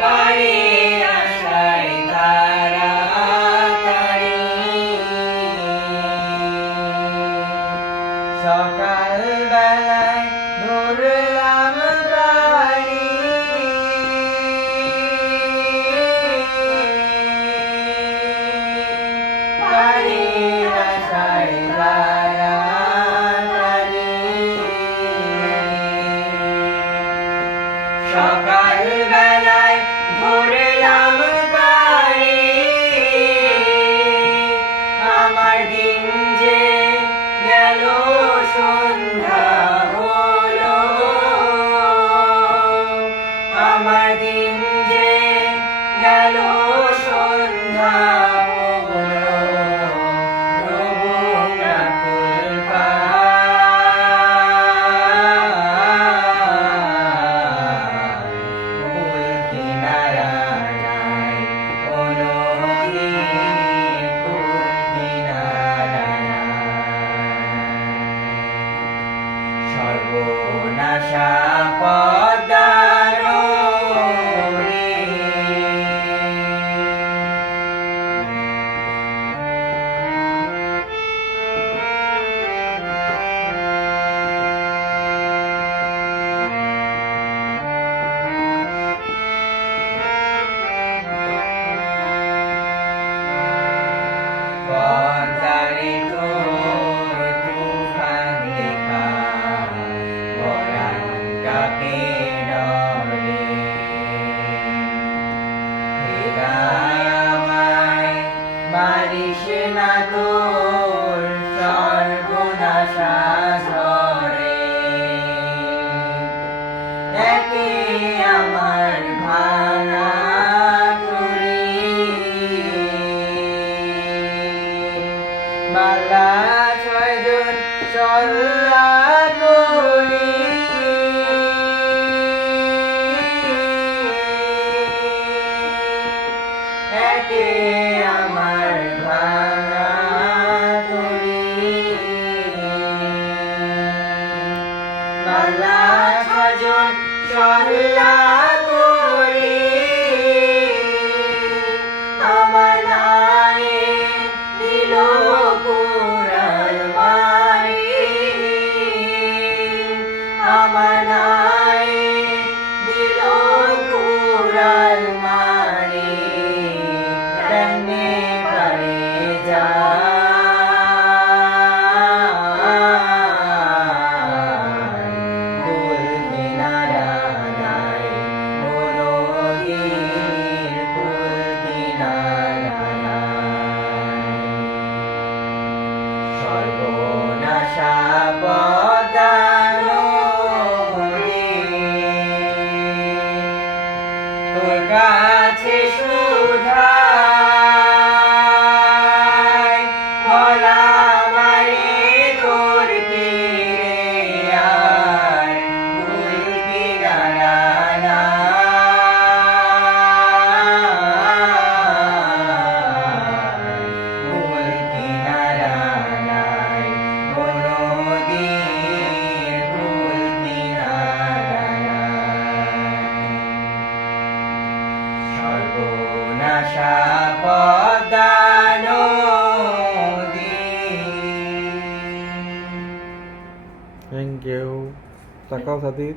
পারে আশায় তাড়াতাড়ি সকাল বেলায় ধরলাম গাড়ি পারে আশায় তাড়াতাড়ি সকাল বেলায় ধরলাম গাড়ি আমার দিন যে গেল সন্ধ্যা হলো আমার দিন যে গেল সন্ধ্যা হলো তবু ব্যাকুল কুল কিনারা নাই ও নদী কুল কিনারা সর্বনাশা পদ্মা নদী পদ্মারে তোর তুফান দেখা পরাণ কাঁপে ডরে হে গায় আমায় মারিস না তোর সর্বনাশা ঝরে একে আমার ভাঙা তরি মালা ছয়জন চল্লা করি একে আমার ভাঙা তরি মালা ছয়জন চল্লা করি আমার নায়ে দিল কুড়াল মারি আমার নায়ে দিল কুড়াল মারি কেমনে পারে যায় কুল কিনারা নাই ও নদীর কুল কিনারা নাই সর্বনাশা পদ্মা নদী তোর কাছে সুধাই বলা মারে তোর তীরে আর কুল কিনারা নাই কুল কিনারা নাই ও নদীর কুল কিনারা নাই সর্বনাশা পদ্মা নদী Thank you. Takow sa tit.